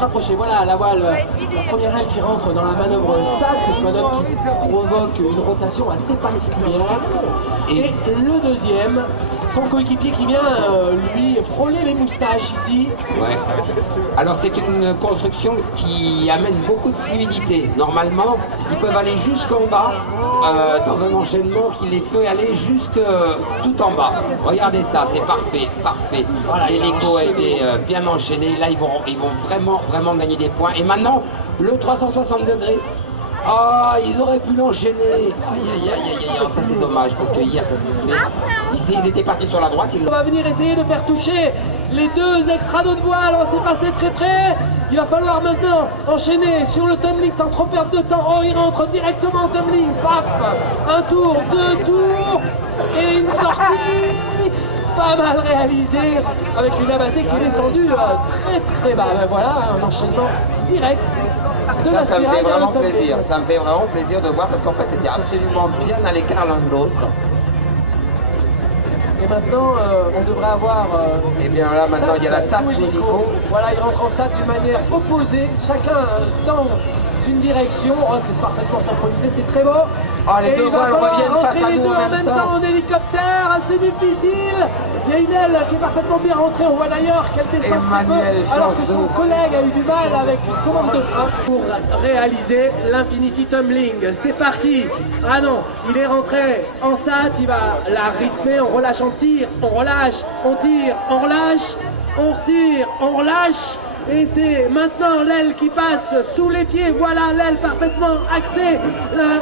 se rapprocher. Voilà la voile, la première aile qui rentre dans la manœuvre SAT, cette manœuvre qui provoque une rotation assez particulière. Et le deuxième, son coéquipier qui vient lui frôler les moustaches ici. Ouais. Alors c'est une construction qui amène beaucoup de fluidité. Normalement, ils peuvent aller jusqu'en bas dans un enchaînement qui les fait aller jusque tout en bas. Regardez ça, c'est parfait, parfait. Voilà, L'hélico a été bien enchaîné. Là, ils vont vraiment gagner des points. Et maintenant, le 360 degrés. Ah, ils auraient pu l'enchaîner. Aïe, aïe, aïe, aïe, aïe. Ça, c'est dommage parce que hier, ça s'est fait. Ils étaient partis sur la droite. On va venir essayer de faire toucher les deux extra d'eau de voile. On s'est passé très près. Il va falloir maintenant enchaîner sur le tumbling sans trop perdre de temps. Oh, il rentre directement en tumbling. Paf! Un tour, deux tours et une sortie pas mal réalisée avec une abattée qui est descendue très bas. Ben voilà, un enchaînement direct. Ça me fait vraiment plaisir. Ça me fait vraiment plaisir de voir parce qu'en fait, c'était absolument bien à l'écart l'un de l'autre. Et maintenant, on devrait avoir... Et bien là, maintenant, il y a la SAT hélico. Voilà, ils rentrent en SAT d'une manière opposée, chacun dans une direction. Oh, c'est parfaitement synchronisé, c'est très beau. Oh, les deux voiles reviennent face à nous en même temps. En hélicoptère, assez difficile. Il y a une aile qui est parfaitement bien rentrée. On voit d'ailleurs qu'elle descend très peu, alors que son collègue a eu du mal avec une commande de frein pour réaliser l'Infinity Tumbling. C'est parti. Ah non, il est rentré en SAT, il va la rythmer. On relâche, on tire, on relâche, on tire, on relâche, on retire, on relâche. Et c'est maintenant l'aile qui passe sous les pieds. Voilà l'aile parfaitement axée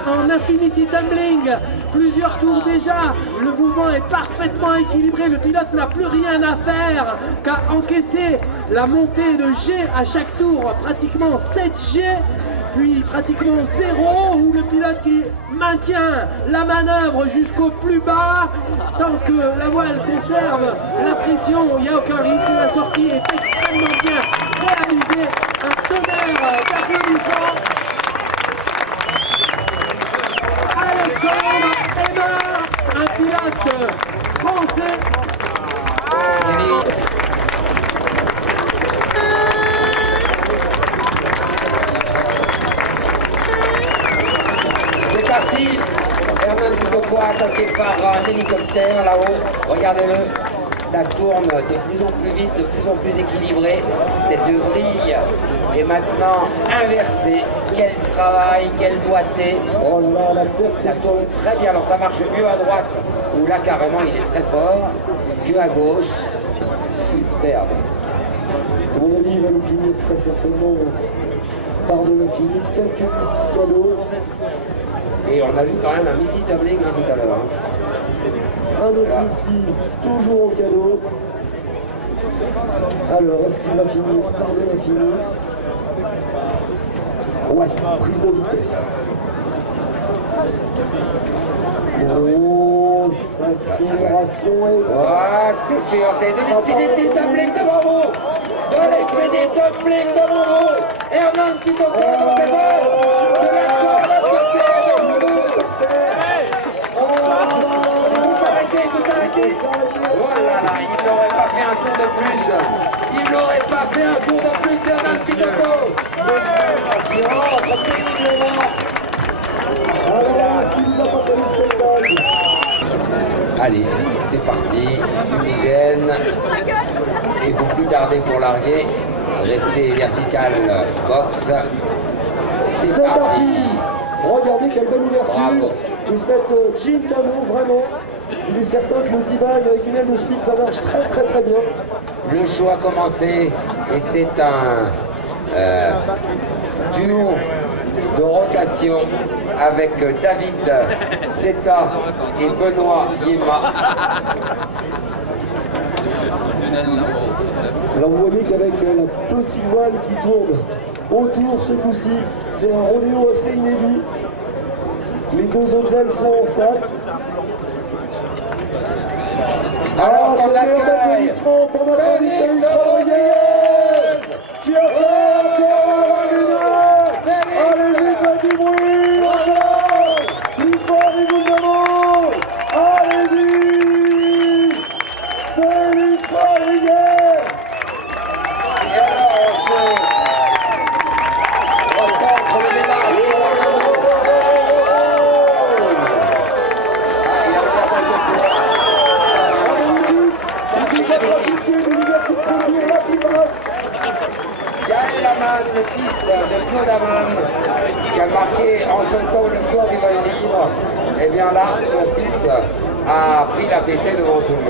en Infinity Tumbling. Plusieurs tours déjà. Le mouvement est parfaitement équilibré. Le pilote n'a plus rien à faire qu'à encaisser la montée de G à chaque tour. Pratiquement 7 G. Puis pratiquement 0, où le pilote qui maintient la manœuvre jusqu'au plus bas. Tant que la voile conserve la pression, il n'y a aucun risque. La sortie est extrêmement bien réalisée. Un tonnerre d'applaudissements. Alexandre Aymar, un pilote français. Parti, Herman Pitocco attaqué par un hélicoptère là-haut, regardez-le, ça tourne de plus en plus vite, de plus en plus équilibré, cette vrille est maintenant inversée, quel travail, quelle doigté, oh là, ça tourne très bien, alors ça marche mieux à droite, où là carrément il est très fort, mieux à gauche, superbe. À mon avis, il va nous finir très certainement par de l'infini, quelques pistes cadeaux. Et on a vu quand même un Missy Tumbling tout à l'heure. Un autre Misty, toujours au cadeau. Alors, est-ce qu'il va finir par de l'infini? Ouais, prise de vitesse. Grosse accélération et... Ah, c'est sûr, c'est de l'Infinity Tumbling devant vous. De l'Infinity Tumbling devant vous. Herman Pitocco dans ses œuvres. De la corde à sauter devant vous. Vous arrêtez. Voilà, là, il n'aurait pas fait un tour de plus. Il n'aurait pas fait un tour de plus, Herman Pitocco. Qui rentre péniblement. Alors, s'il nous a pas fait le spectacle. Allez, c'est parti. Fumigène. Il ne faut plus tarder pour larguer. Restez vertical box. C'est parti. Regardez quelle belle ouverture de cette Jean Damo, vraiment. Il est certain que le D-Bag avec une aile de speed, ça marche très bien. Le show a commencé et c'est un duo de rotation avec David Jetta et Benoît Yema. Alors vous voyez qu'avec la petite voile qui tourne autour ce coup-ci, c'est un rodéo assez inédit. Les deux autres ailes sont en sac. Alors qu'on accueille pour notre ami Félix Rodriguez qui a fait encore un mineur. Allez-y, faites du bruit encore. Plus fort, évidemment. Allez-y, Félix Rodriguez. Et alors, le fils de Claude Amann, qui a marqué en son temps l'histoire du vol libre, et bien là, son fils a pris la fessée devant tout le monde.